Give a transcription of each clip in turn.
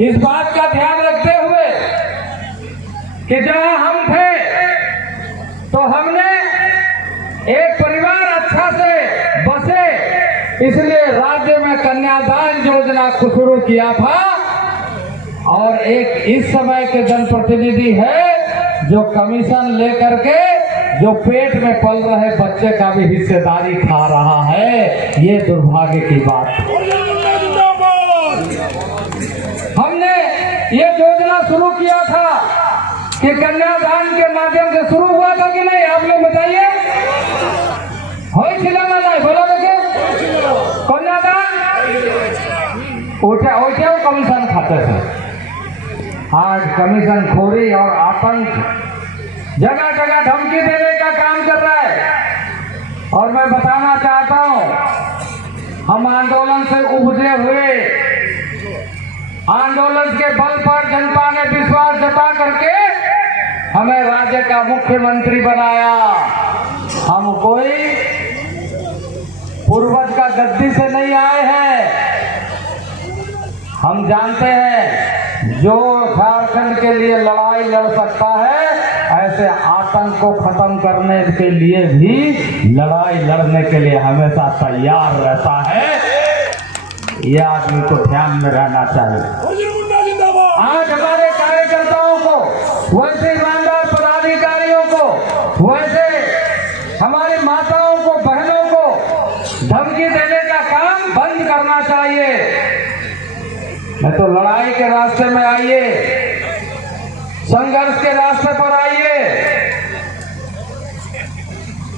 इस बात का ध्यान रखते हुए कि जहां हम थे तो हमने एक परिवार अच्छा से बसे, इसलिए राज्य में कन्यादान योजना को शुरू किया था। और एक इस समय के जनप्रतिनिधि है जो कमीशन लेकर के जो पेट में पल रहे बच्चे का भी हिस्सेदारी खा रहा है। ये दुर्भाग्य की बात है। हमने ये योजना शुरू किया था कि कन्यादान के माध्यम से शुरू हुआ था कि नहीं, आप लोग बताइए। नहीं बोलो देखे कन्यादान उठे कमीशन खाते थे। आज कमीशन खोरी और आतंक जगह जगह धमकी देने का काम कर रहा है। और मैं बताना चाहता हूं, हम आंदोलन से उभरे हुए, आंदोलन के बल पर जनता ने विश्वास जता करके हमें राज्य का मुख्यमंत्री बनाया। हम कोई पूर्वज का गद्दी से नहीं आए हैं। हम जानते हैं जो झारखंड के लिए लड़ाई लड़ सकता है, ऐसे आतंक को खत्म करने के लिए भी लड़ाई लड़ने के लिए हमेशा तैयार रहता है। यह आदमी को ध्यान में रहना चाहिए। आज हमारे कार्यकर्ताओं को, वैसे ईमानदार पदाधिकारियों को, वैसे हमारी माताओं को, बहनों को धमकी देने का काम बंद करना चाहिए। मैं तो लड़ाई के रास्ते में आइए, संघर्ष के रास्ते पर आइए।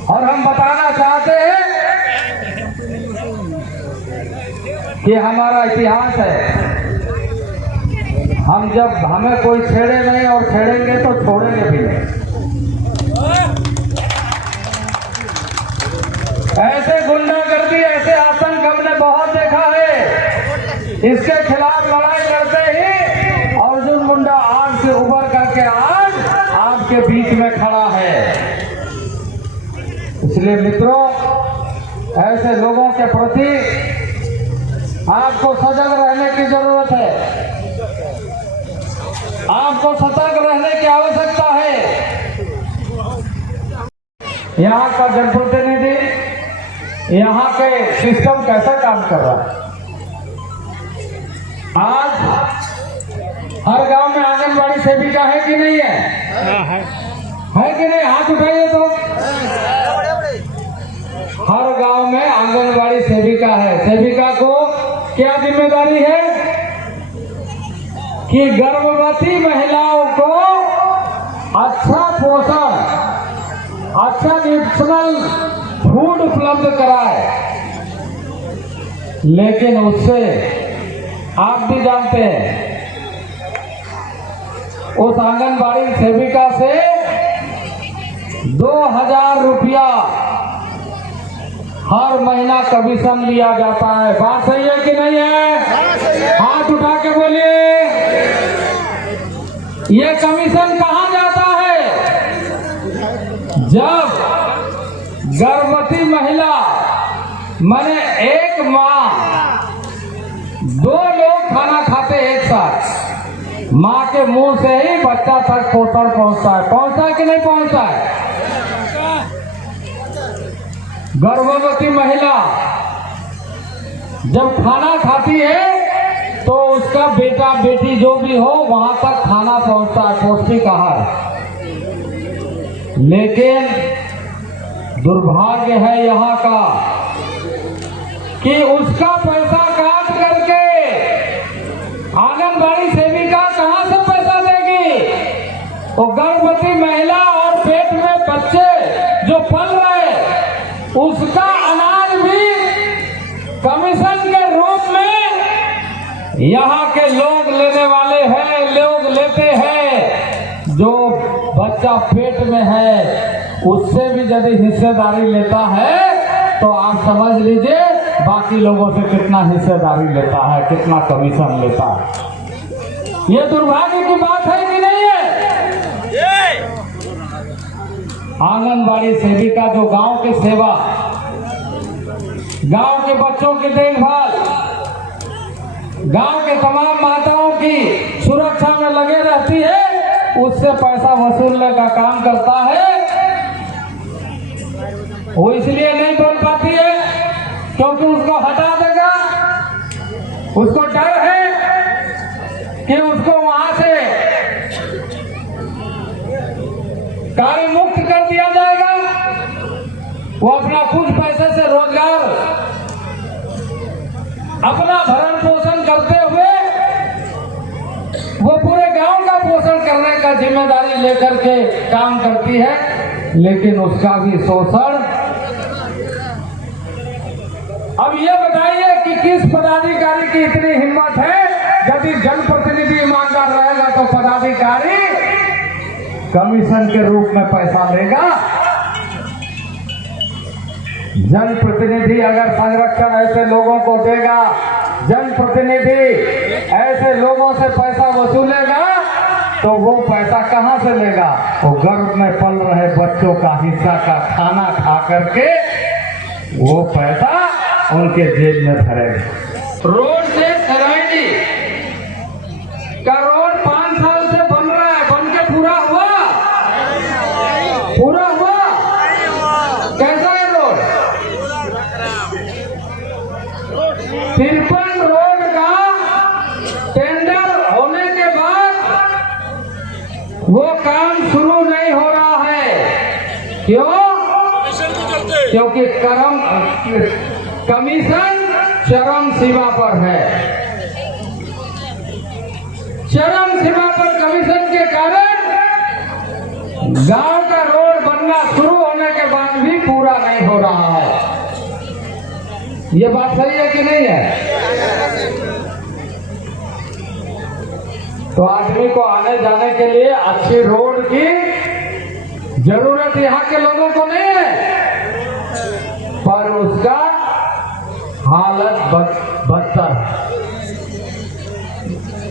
और हम बताना चाहते हैं कि हमारा इतिहास है। हम जब हमें कोई छेड़े नहीं और छेड़ेंगे तो छोड़ेंगे भी नहीं। ऐसे गुंडागर्दी, ऐसे आतंक हमने बहुत देखा है। इसके खिलाफ लड़ाई करते ही अर्जुन मुंडा आग से उबर करके आज आपके बीच में खड़ा है। इसलिए मित्रों, ऐसे लोगों के प्रति आपको सजग रहने की जरूरत है। आपको सतर्क रहने की आवश्यकता है। यहाँ का जनप्रतिनिधि, यहाँ के सिस्टम कैसा काम कर रहा है। आज हर गांव में आंगनबाड़ी सेविका है कि नहीं है? है कि नहीं? हाथ उठाइए तो। हर गांव में आंगनबाड़ी सेविका है। सेविका को क्या जिम्मेदारी है कि गर्भवती महिलाओं को अच्छा पोषण, अच्छा न्यूट्रिशनल फूड उपलब्ध कराए। लेकिन उससे आप भी जानते हैं, उस आंगनबाड़ी सेविका से 2000 रुपया हर महीना कमीशन लिया जाता है। बात सही है कि नहीं है? हाथ उठा के बोलिए। ये कमीशन कहाँ जाता है? जब गर्भवती महिला, माने एक माँ, 2 लोग खाना खाते एक साथ, माँ के मुंह से ही बच्चा तक पोषण पहुंचता है। पहुंचता है कि नहीं पहुंचता है? गर्भवती महिला जब खाना खाती है तो उसका बेटा बेटी जो भी हो वहां तक खाना पहुंचता है, पौष्टिक आहार। लेकिन दुर्भाग्य है यहाँ का कि उसका पैसा काट करके आंगनबाड़ी सेविका कहां से पैसा देगी? वो गर्भवती महिला और पेट में बच्चे जो पल रहे, उसका अनाज भी कमीशन के रूप में यहाँ के लोग लेने वाले हैं, लोग लेते हैं। जो बच्चा पेट में है उससे भी यदि हिस्सेदारी लेता है तो आप समझ लीजिए बाकी लोगों से कितना हिस्सेदारी लेता है, कितना कमीशन लेता है। ये दुर्भाग्य की बात है कि नहीं है? आंगनबाड़ी सेविका जो गांव की सेवा, गांव के बच्चों की देखभाल, गांव के तमाम माताओं की उससे पैसा वसूलने का काम करता है। वो इसलिए नहीं बोल पाती है क्योंकि उसको हटा देगा, उसको डर है कि उसको वहां से कार्य मुक्त कर दिया जाएगा। वो अपना कुछ पैसे से रोजगार, अपना भरण पोषण करते हुए वो पूरे गांव का पोषण करने का जिम्मेदारी लेकर के काम करती है, लेकिन उसका भी शोषण। अब ये बताइए कि किस पदाधिकारी की इतनी हिम्मत है, यदि जनप्रतिनिधि ईमानदार रहेगा तो पदाधिकारी कमीशन के रूप में पैसा लेगा। जनप्रतिनिधि अगर संरक्षण ऐसे लोगों को देगा, जनप्रतिनिधि ऐसे लोगों से पैसा वसूलेगा, तो वो पैसा कहां से लेगा? वो गर्भ में पल रहे बच्चों का हिस्सा का खाना खा करके वो पैसा उनके जेब में भरेगा। रोड से सरायनी का रोड 5 साल से बन रहा है, बन के पूरा हुआ? पूरा हुआ? कैसा है रोड? 53 रोड का टेंडर होने के बाद वो काम शुरू नहीं हो रहा है। क्यों? क्योंकि कमीशन चरम सीमा पर है। चरम सीमा पर कमीशन के कारण गांव का रोड बनना शुरू होने के बाद भी पूरा नहीं हो रहा है। ये बात सही है कि नहीं है? तो आदमी को आने जाने के लिए अच्छी रोड की जरूरत यहाँ के लोगों को नहीं है, पर उसका हालत बदतर।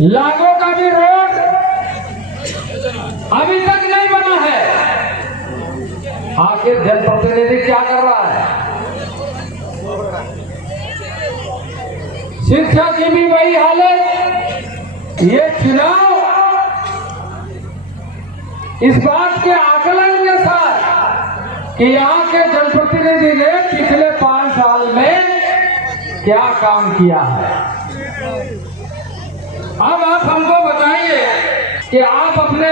लागों का भी रोड अभी तक नहीं बना है। आखिर जनप्रतिनिधि क्या कर रहा है? शिक्षा की भी वही हालत। ये चुनाव इस बात के आकलन के साथ कि यहाँ के जनप्रतिनिधि ने पिछले 5 साल में क्या काम किया है। अब आप हमको बताइए कि आप अपने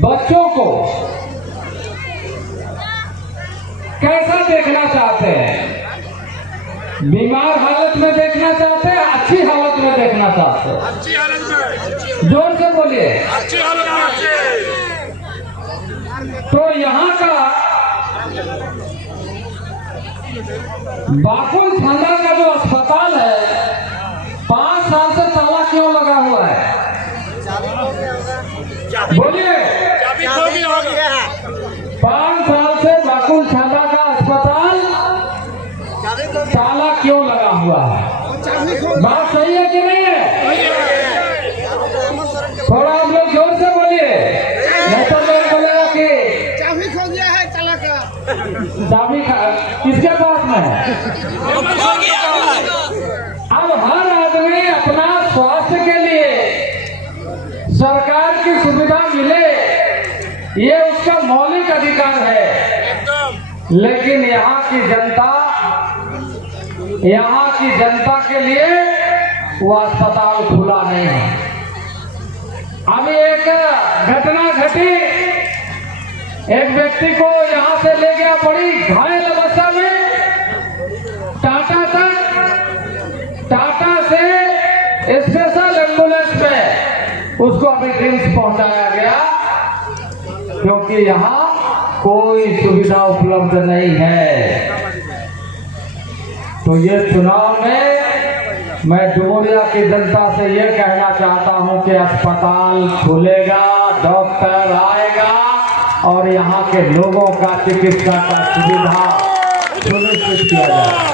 बच्चों को कैसा देखना चाहते हैं? बीमार हालत में देखना चाहते हैं, अच्छी हालत में देखना चाहते हैं? अच्छी हालत में। जोर से बोलिए। अच्छी हालत में। तो यहाँ का बाकुल छांदा का जो अस्पताल है, 5 साल से ताला क्यों लगा हुआ है? बोलिए। 5 साल से बाकुल छांदा का अस्पताल ताला क्यों लगा हुआ है? बात सही है कि नहीं है? थोड़ा आप लोग जोर से बोलिए, नहीं तो लोग बोलेगा कि चाबी खो गया है ताला का। चाबी किसके पास में है? अब हर आदमी अपना स्वास्थ्य के लिए सरकार की सुविधा मिले, ये उसका मौलिक अधिकार है। लेकिन यहाँ की जनता के लिए वो अस्पताल खुला नहीं है। अभी एक घटना घटी, एक व्यक्ति को यहाँ से ले गया बड़ी घायल अवस्था में टाटा तक। टाटा से स्पेशल एम्बुलेंस में उसको अभी रिम्स पहुंचाया गया, क्योंकि यहाँ कोई सुविधा उपलब्ध नहीं है। तो ये चुनाव में मैं डुमरिया की जनता से ये कहना चाहता हूं कि अस्पताल खुलेगा, डॉक्टर आएगा और यहाँ के लोगों का चिकित्सा का सुविधा सुनिश्चित किया जाएगा।